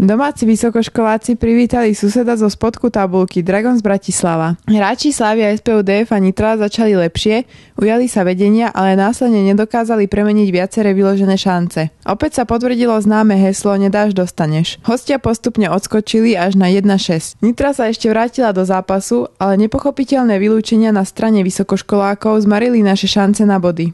Domáci vysokoškoláci privítali suseda zo spodku tabulky Dragons Bratislava. Hráči Slavia, SPU-DF a Nitra začali lepšie, ujali sa vedenia, ale následne nedokázali premeniť viaceré vyložené šance. Opäť sa potvrdilo známe heslo Nedáš, dostaneš. Hostia postupne odskočili až na 1-6. Nitra sa ešte vrátila do zápasu, ale nepochopiteľné vylúčenia na strane vysokoškolákov zmarili naše šance na body.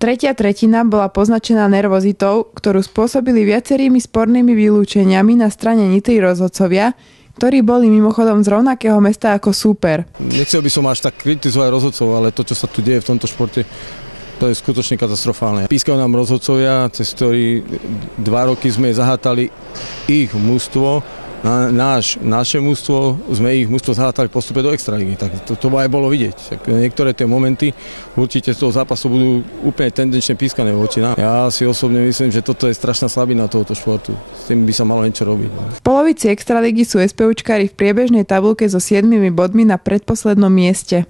Tretia tretina bola poznačená nervozitou, ktorú spôsobili viacerými spornými vylúčeniami na strane Nitry rozhodcovia, ktorí boli mimochodom z rovnakého mesta ako súper. V polovici extraligy sú SPUčkári v priebežnej tabuľke so 7 bodmi na predposlednom mieste.